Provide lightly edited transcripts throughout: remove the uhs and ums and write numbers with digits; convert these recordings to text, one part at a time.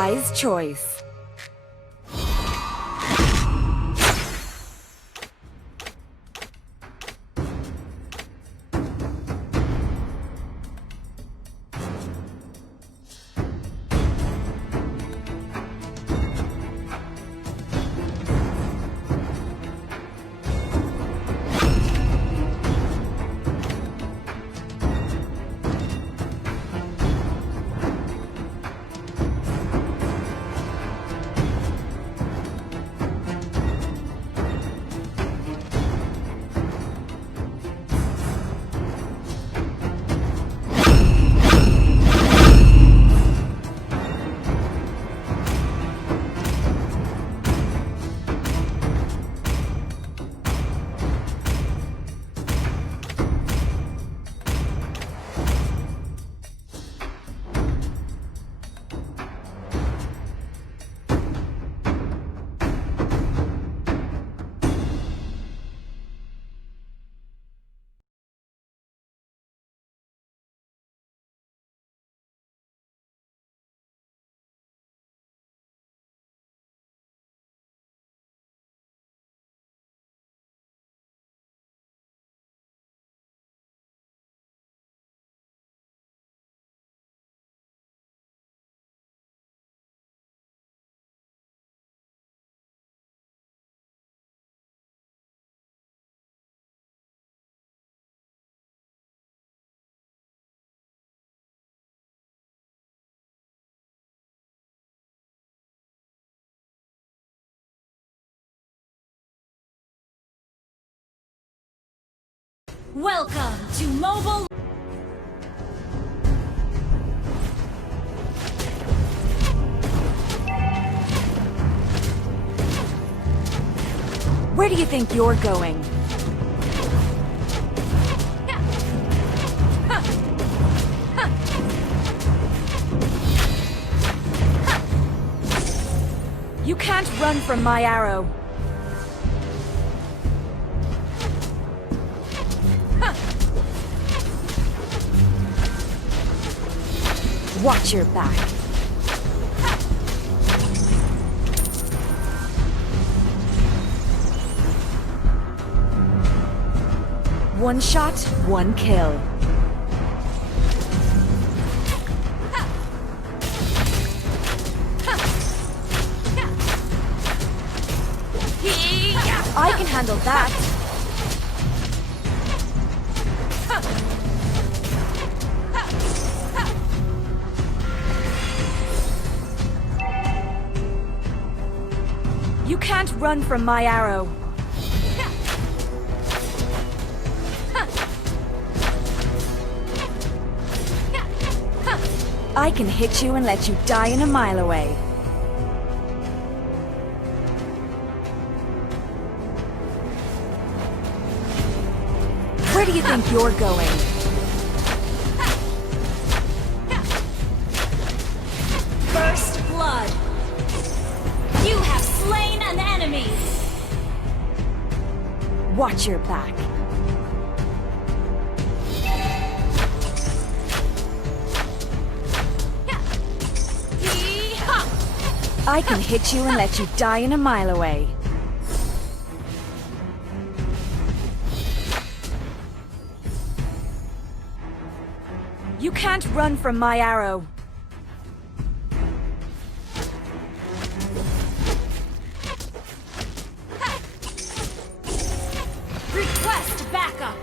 Wise choice. Welcome to Mobile. Where do you think you're going? You can't run from my arrow. Watch your back. One shot, one kill. I can handle that. You can't run from my arrow. I can hit you and let you die in a mile away. Where do you think you're going? First blood. You have slain an enemy. Watch your back. I can hit you and let you die in a mile away. You can't run from my arrow. Request backup.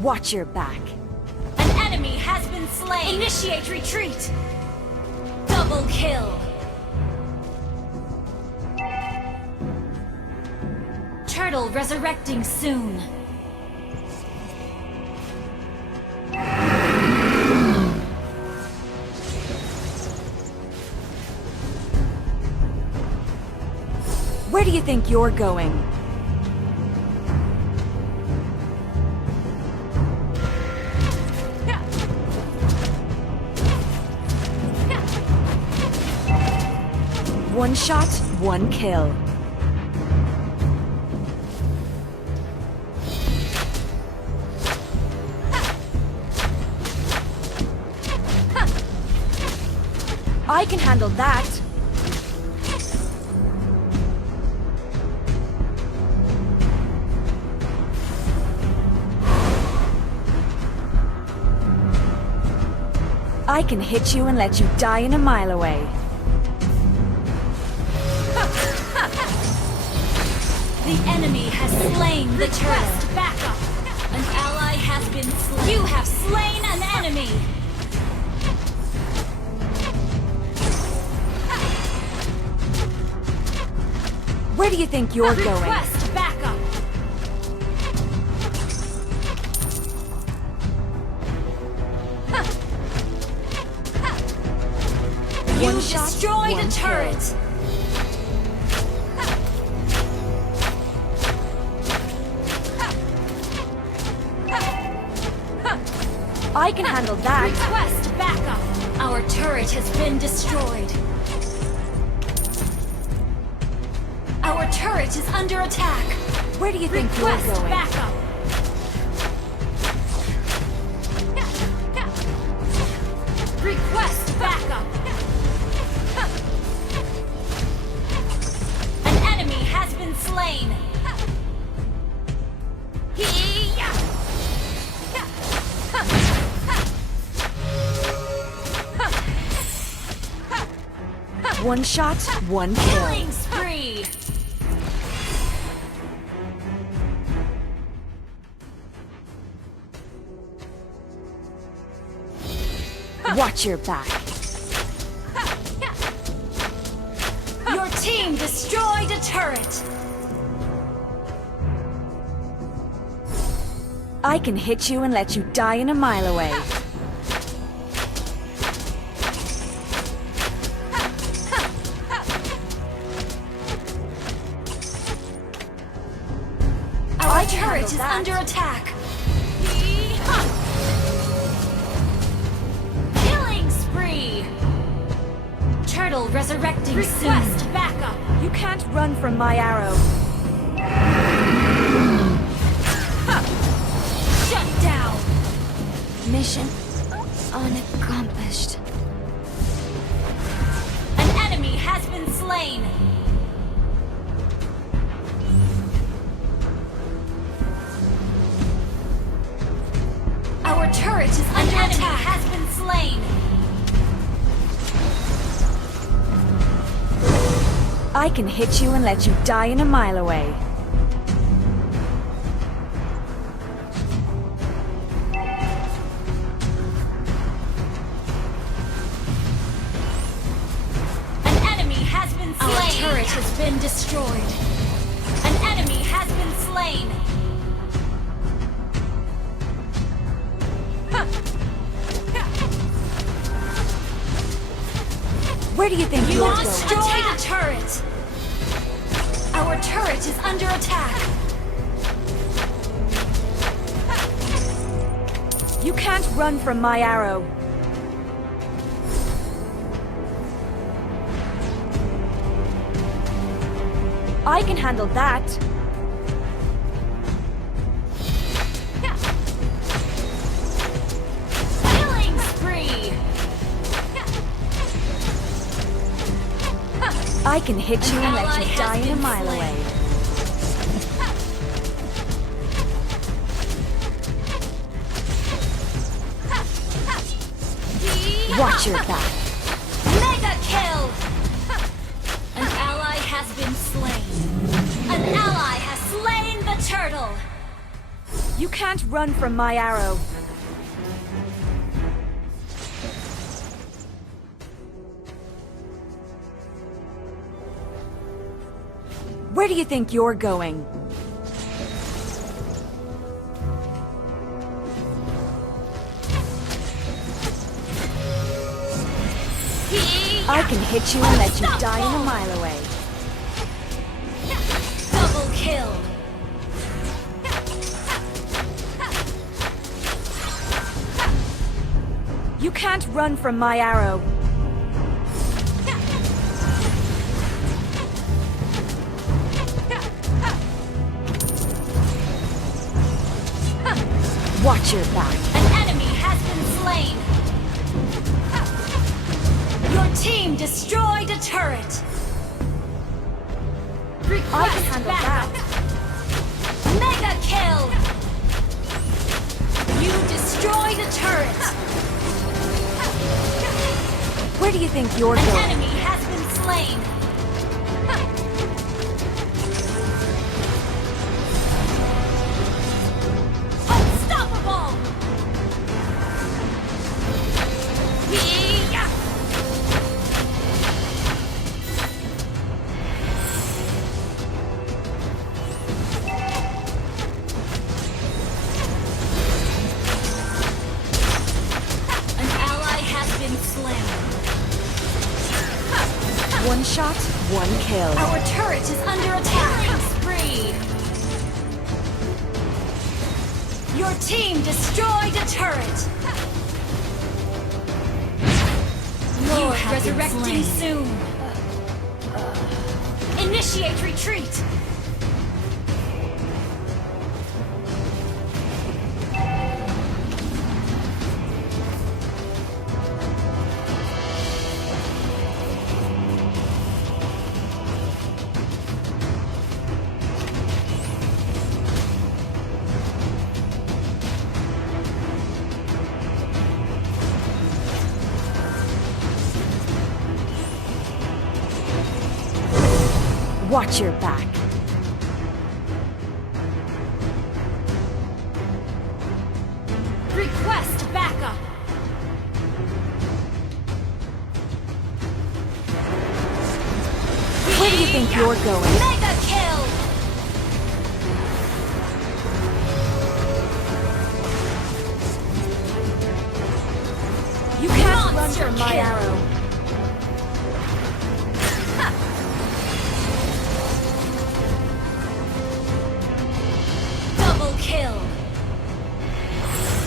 Watch your back. An enemy has been slain. Initiate retreat. Double kill. Turtle resurrecting soon. Where do you think you're going? One shot, one kill. I can handle that. I can hit you and let you die in a mile away. The enemy has slain the turret. Backup. An ally has been slain. You have slain an enemy. Where do you think you're going? Request backup. You One shot, destroyed one a turret. I can handle that. Request backup. Our turret has been destroyed. Our turret is under attack. Where do you think Request you're going? backup. Request backup. An enemy has been slain. One shot, one kill. Killing spree. Watch your back. Your team destroyed a turret. I can hit you and let you die in a mile away. Our turret is under attack. Killing spree. Turtle resurrecting soon. Request backup. You can't run from my arrow. Shut down. Mission unaccomplished. An enemy has been slain. Our turret is under attack. Has been slain. I can hit you and let you die in a mile away. An enemy has been slain. Our turret has been destroyed. An enemy has been slain. Where do you think You you're going? destroyed a turret. Our turret is under attack. You can't run from my arrow. I can handle that. Killing spree. I can hit you and let ally you has die in a been mile slain. away. Watch your back. Mega kill. An ally has been slain. An ally has slain the turtle. You can't run from my arrow. Where do you think you're going? I can hit you and let you die in a mile away. Double kill. You can't run from my arrow. Watch your back. An enemy has been slain. Your team destroyed a turret. I Request can handle backup. Mega kill. You destroyed a turret. Where do you think you're An going? enemy has been slain. Unstoppable. Yeah. An ally has been slain. One shot, one kill. Our turret is under attack. Killing spree. Your team destroyed a turret. Lord, resurrecting soon. Initiate retreat. Watch your back. Request backup. Where do you think you're going? Mega kill. You can't run Monster from my kill. arrow. Double kill.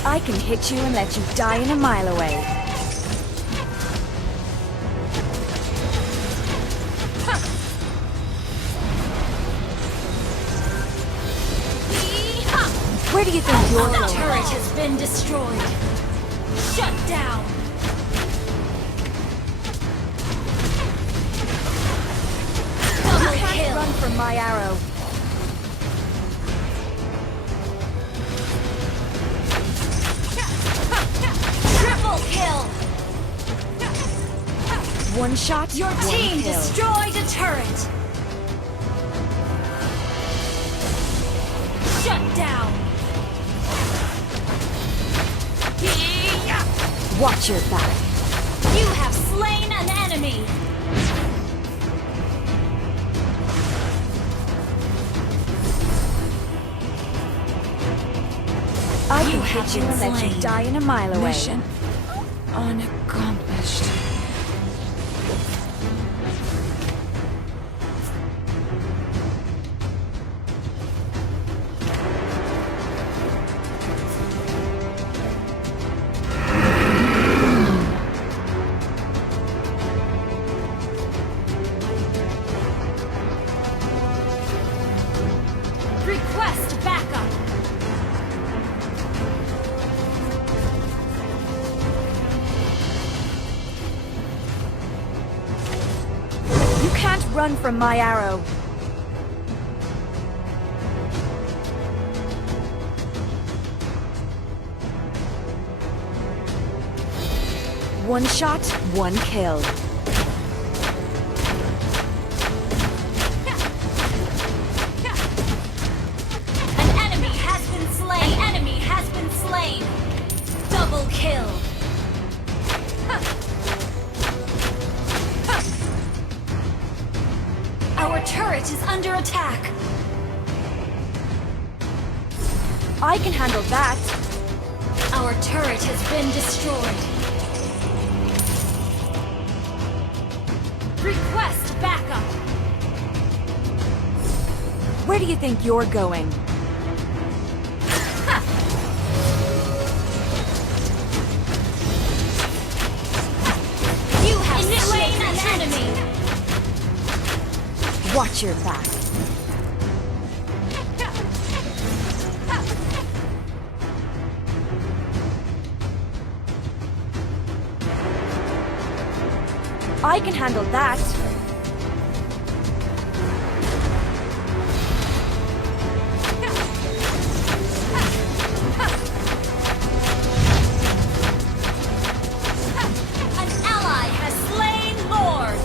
I can hit you and let you die in a mile away. Where do you think you're The going? turret has been destroyed. Shut down. Double You can't kill. run from my arrow. Triple kill. One shot, Your one team kill. destroyed a turret. Shut down. Watch your back. You have slain an enemy. I You can have hit you been and let you slain. die in a mile away. Mission unaccomplished. Request backup. You can't run from my arrow. One shot, one kill. An enemy has been slain. An enemy has been slain. Double kill. Our turret is under attack. I can handle that. Our turret has been destroyed. Request backup. Where do you think you're going? You have slain an enemy. Watch your back. I can handle that. An ally has slain Lord!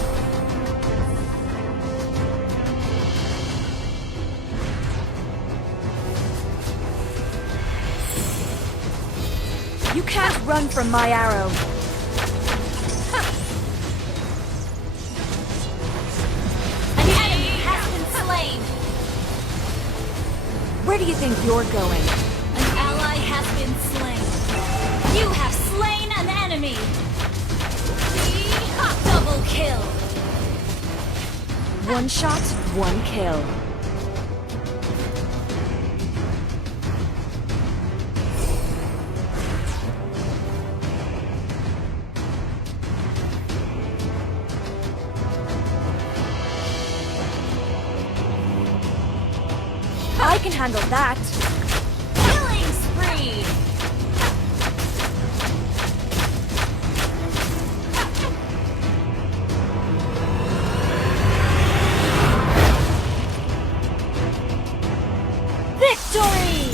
You can't run from my arrow. An enemy has been slain! Where do you think you're going? An ally has been slain. You have slain an enemy! Double kill! One shot, one kill. I can handle that. Killing spree! Victory!